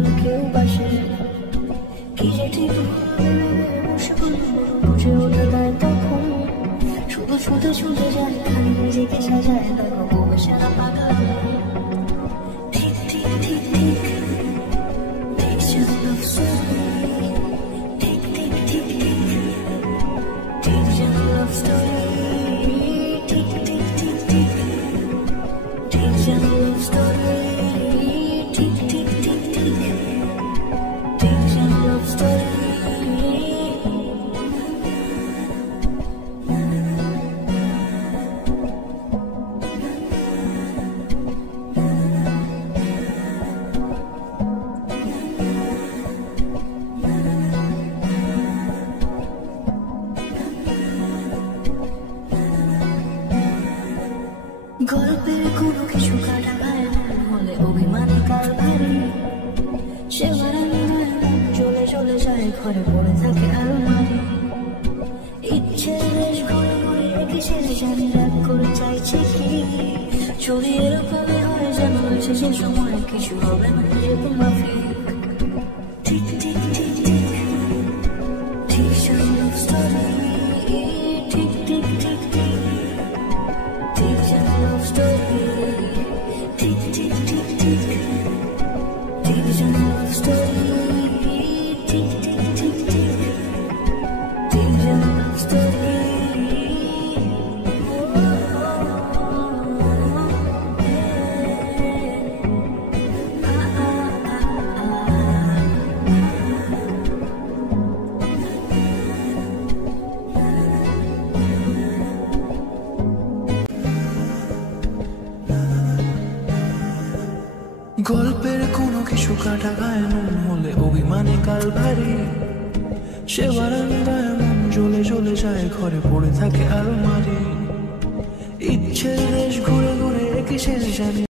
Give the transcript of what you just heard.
ভালো কেউ বাসে কি যে ঠিক বুঝে ওঠে না তখন শুধু শুধু ছুটে যায় খালি নিজেকে সাজায় দেখো বউ সারা পাগলা ঠিক ঠিক ঠিক ঠিক Takes your love story ঠিক ঠিক ঠিক ঠিক Takes your love story ঠিক ঠিক ঠিক ঠিক Takes your love story ঠিক ঠিক ঠিক ঠিক Takes your love story গল্পের কোনো কিছু কাটা ভাই হলে অভিমানে কাল ভারী সে চলে চলে যায় ঘরে পড়ে থাকে আলমারি ইচ্ছে বেশ ঘরে ঘরে রেখে সে জানি রাগ করে চাইছে কি চুরি এরকমই হয় যেন সে সময় কিছু হবে না যে মাফি ঠিক ঠিক ঠিক ঠিক ঠিক লভ স্টোরি ঠিক ঠিক ঠিক ঠিক Takes your love story Tick, tick, tick, tick Takes your love story Tick, tick, tick, tick Takes your love story গল্পের কোনো কিছু কাটা গায়ে নুন হলে অভিমানে কাল ভারী সে বারান্দায় মন জ্বলে জ্বলে যায় ঘরে পড়ে থাকে আলমারি ইচ্ছে দেশ ঘুরে ঘুরে একে শেষ জানি